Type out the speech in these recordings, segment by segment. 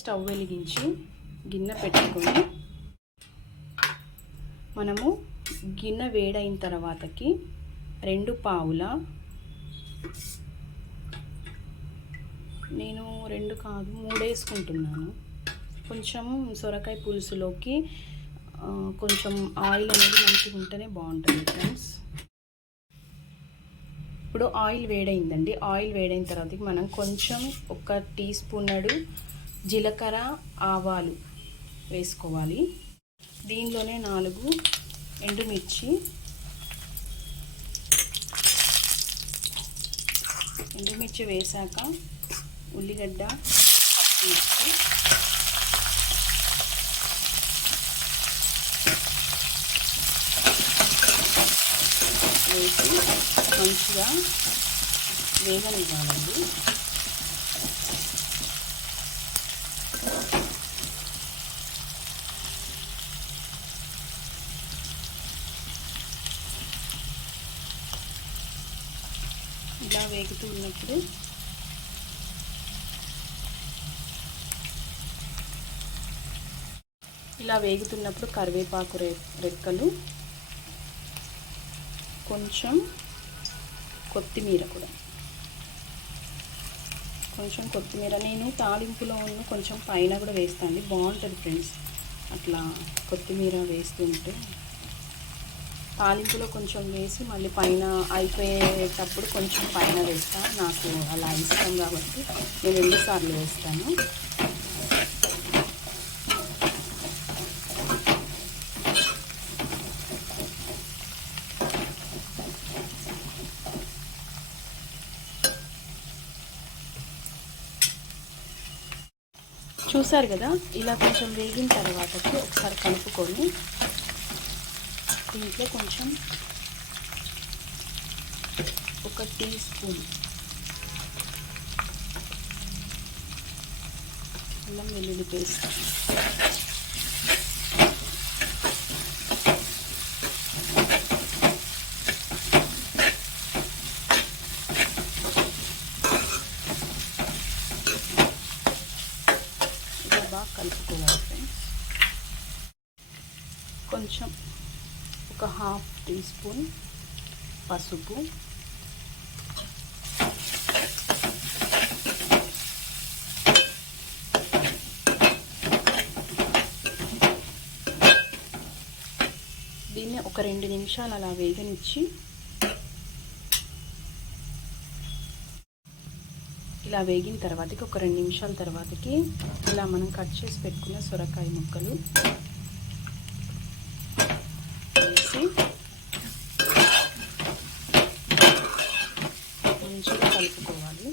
Stove వెలిగించి గిన్నె పెట్టుకొని మనము గిన్నె వేడైన తర్వాతకి 2 పావుల, నేను 2 కాదు 3 వేసుకుంటున్నాను. కొంచెం సొరకాయ పులుసులోకి కొంచెం ఆయిల్ అనేది మంచిగా ఉంటేనే బాగుంటుంది ఫ్రెండ్స్. ఇప్పుడు ఆయిల్ వేడైందండి. ఆయిల్ వేడైన తర్వాత మనం కొంచెం 1 టీ స్పూన్ జీలకర్ర, ఆవాలు వేసుకోవాలి. దీనిలోనే 4 ఎండుమిర్చి, వేసాక ఉల్లిగడ్డ, పచ్చిమిర్చి వేసి మంచిగా వేగనివ్వాలండి. ఇలా వేగుతూ ఉన్నప్పుడు కరివేపాకు రెక్కలు, కొంచెం కొత్తిమీర నేను తాలింపులో కొంచెం పైన కూడా వేస్తాను, బాగుంటుంది ఫ్రెండ్స్. అట్లా కొత్తిమీర వేస్తుంటే తాలింపులో కొంచెం వేసి మళ్ళీ పైన అయిపోయేటప్పుడు కొంచెం పైన వేస్తాను. నాకు అలా ఇష్టం కాబట్టి నేను 2 సార్లు వేస్తాను. చూసారు కదా, ఇలా కొంచెం వేగిన తర్వాతకి ఒకసారి కలుపుకొని దీంట్లో కొంచెం 1 టీ స్పూన్ అల్లం వెల్లుల్లి పేస్ట్, బాగా కలుపుకోవాలి ఫ్రెండ్స్. కొంచెం 1/2 టీ స్పూన్ పసుపు, దీన్ని ఒక 2 నిమిషాలు అలా వేగనిచ్చి ఇలా వేగిన తర్వాతకి ఒక 2 నిమిషాల తర్వాతకి ఇలా మనం కట్ చేసి పెట్టుకున్న సొరకాయ ముక్కలు వేసి మంచిగా కలుపుకోవాలి.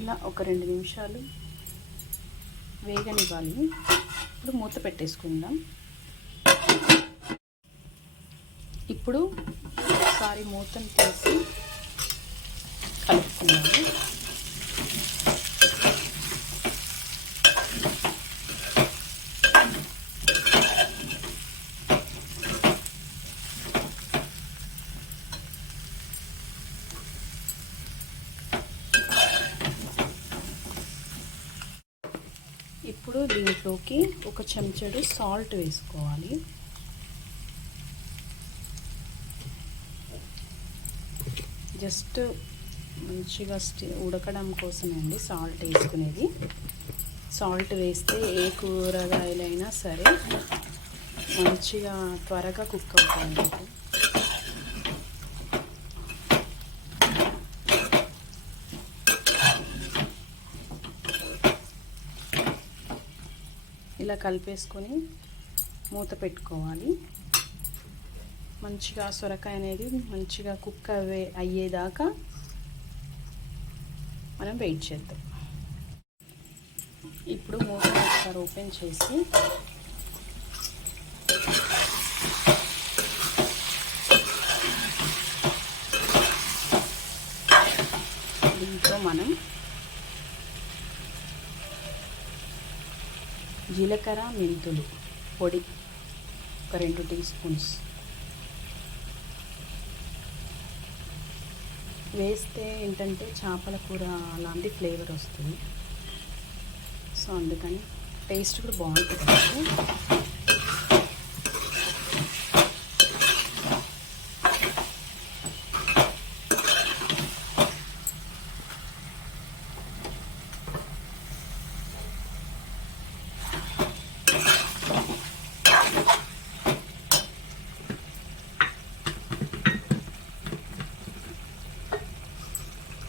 ఇలా ఒక 2 నిమిషాలు వేగనివ్వాలి. ఇప్పుడు మూత పెట్టేసుకుందాం. ఇప్పుడు ఒకసారి మూతను తీసి కలుపుకుందాము. ఇప్పుడు దీంట్లోకి 1 చెంచాడు సాల్ట్ వేసుకోవాలి. జస్ట్ మంచిగా ఉడకడం కోసమండి సాల్ట్ వేసుకునేది. సాల్ట్ వేస్తే ఏ కూరగాయలైనా సరే మంచిగా త్వరగా కుక్ అవుతాయి. ఇలా కలిపేసుకొని మూత పెట్టుకోవాలి. మంచిగా సొరకాయ అనేది మంచిగా కుక్ అయ్యేదాకా మనం వెయిట్ చేద్దాం. ఇప్పుడు మూత ఒకసారి ఓపెన్ చేసి దీంట్లో మనం జీలకర్ర మెంతులు పొడి ఒక 2 టీ స్పూన్స్ వేస్తే ఏంటంటే చేపల కూర అలాంటి ఫ్లేవర్ వస్తుంది. సో అందుకని టేస్ట్ కూడా బాగుంటుంది.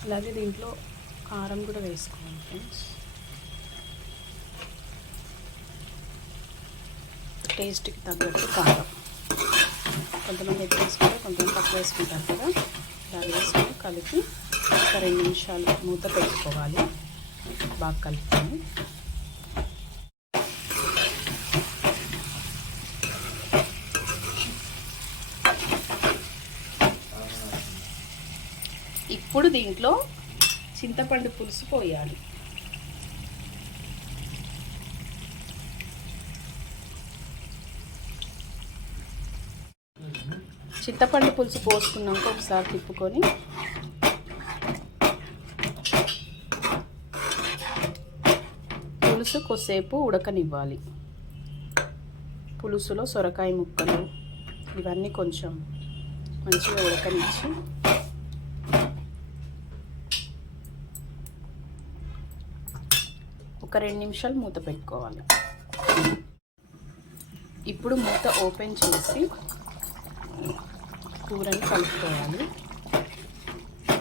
అలాగే దీంట్లో కారం కూడా వేసుకోవాలి ఫ్రెండ్స్. టేస్ట్కి తగ్గట్టు కారం కొంతమంది ఎక్కువ వేసుకుంటారు, కొంతమంది తక్కువ వేసుకుంటారు కదా. దాన్ని వేసుకొని కలిపి ఒక 2 నిమిషాలు మూత పెట్టుకోవాలి. బాగా కలుపుకొని ఇప్పుడు దీంట్లో చింతపండు పులుసు పోయాలి. చింతపండు పులుసు పోసుకున్నాక ఒకసారి తిప్పుకొని పులుసు కొద్దిసేపు ఉడకనివ్వాలి. పులుసులో సొరకాయ ముక్కలు ఇవన్నీ కొంచెం మంచిగా ఉడకనిచ్చి ఒక 2 నిమిషాలు మూత పెట్టుకోవాలి. ఇప్పుడు మూత ఓపెన్ చేసి కూరని కలుపుకోవాలి.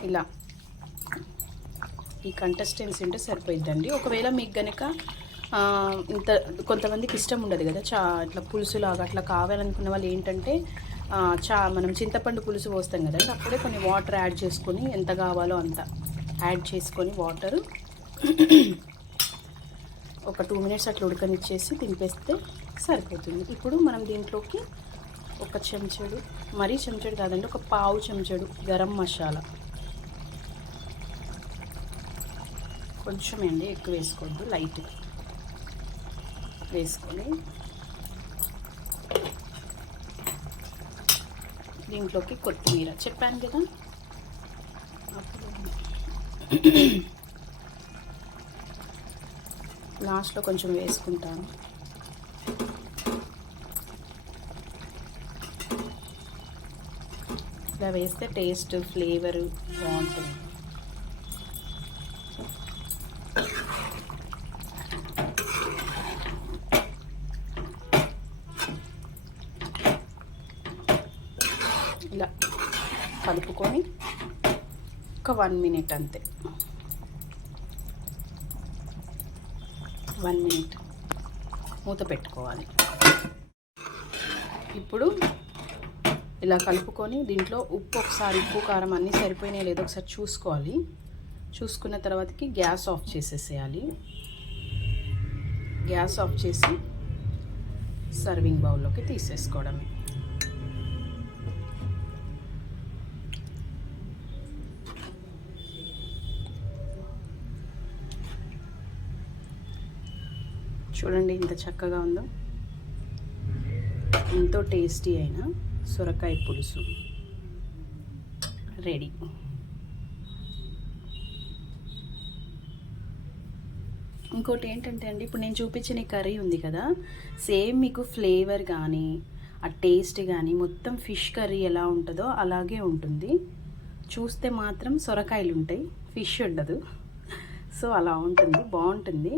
ఇలా ఈ కన్సిస్టెన్సీ ఉంటే సరిపోయిద్దండి. ఒకవేళ మీకు కనుక ఇంత కొంతమందికి ఇష్టం ఉండదు కదా ఇట్లా పులుసులాగా అట్లా కావాలనుకున్న వాళ్ళు ఏంటంటే మనం చింతపండు పులుసు పోస్తాం కదండి, అప్పుడే కొన్ని వాటర్ యాడ్ చేసుకొని ఎంత కావాలో అంత యాడ్ చేసుకొని వాటరు ఒక 2 మినిట్స్ అట్లా ఉడకనిచ్చేసి దింపేస్తే సరిపోతుంది. ఇప్పుడు మనం దీంట్లోకి ఒక చెంచాడు, మరీ చెంచాడు కాదండి, ఒక పావు చెంచాడు గరం మసాలా, కొంచెం అండి ఎక్కువ వేసుకోవద్దు, లైట్గా వేసుకొని దీంట్లోకి కొత్తిమీర చెప్పాను కదా లాస్ట్లో కొంచెం వేసుకుంటాను. ఇలా వేస్తే టేస్ట్ ఫ్లేవరు బాగుంటుంది. ఇలా కలుపుకొని ఒక 1 మినిట్ అంతే, 1 మినిట్ మూత పెట్టుకోవాలి. ఇప్పుడు ఇలా కలుపుకొని దీంట్లో ఒకసారి ఉప్పు కారం అన్నీ సరిపోయినాయి లేదో ఒకసారి చూసుకోవాలి. చూసుకున్న తర్వాతకి గ్యాస్ ఆఫ్ చేసేసేయాలి. గ్యాస్ ఆఫ్ చేసి సర్వింగ్ బౌల్లోకి తీసేసుకోవడమే. చూడండి ఎంత చక్కగా ఉందో, ఎంతో టేస్టీ అయిన సొరకాయ పులుసు రెడీ. ఇంకోటి ఏంటంటే అండి, ఇప్పుడు నేను చూపించిన కర్రీ ఉంది కదా, సేమ్ మీకు ఫ్లేవర్ కానీ ఆ టేస్ట్ కానీ మొత్తం ఫిష్ కర్రీ ఎలా ఉంటుందో అలాగే ఉంటుంది. చూస్తే మాత్రం సొరకాయలు ఉంటాయి, ఫిష్ ఉండదు. సో అలా ఉంటుంది, బాగుంటుంది.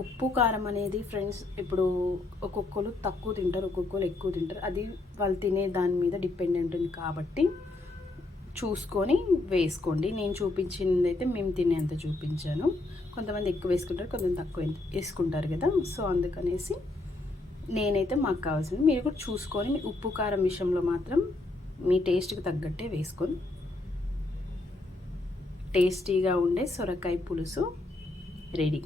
ఉప్పు కారం అనేది ఫ్రెండ్స్ ఇప్పుడు ఒక్కొక్కరు తక్కువ తింటారు, ఒక్కొక్కరు ఎక్కువ తింటారు. అది వాళ్ళు తినే దాని మీద డిపెండ్ ఉంటుంది కాబట్టి చూసుకొని వేసుకోండి. నేను చూపించింది అయితే మేము తినేంత చూపించాను. కొంతమంది ఎక్కువ వేసుకుంటారు, కొంతమంది తక్కువ వేసుకుంటారు కదా. సో అందుకనేసి నేనైతే మాకు కావాల్సింది మీరు కూడా చూసుకొని మీ ఉప్పు కారం విషయంలో మాత్రం మీ టేస్ట్కి తగ్గట్టే వేసుకొని టేస్టీగా ఉండే సొరకాయ పులుసు రెడీ.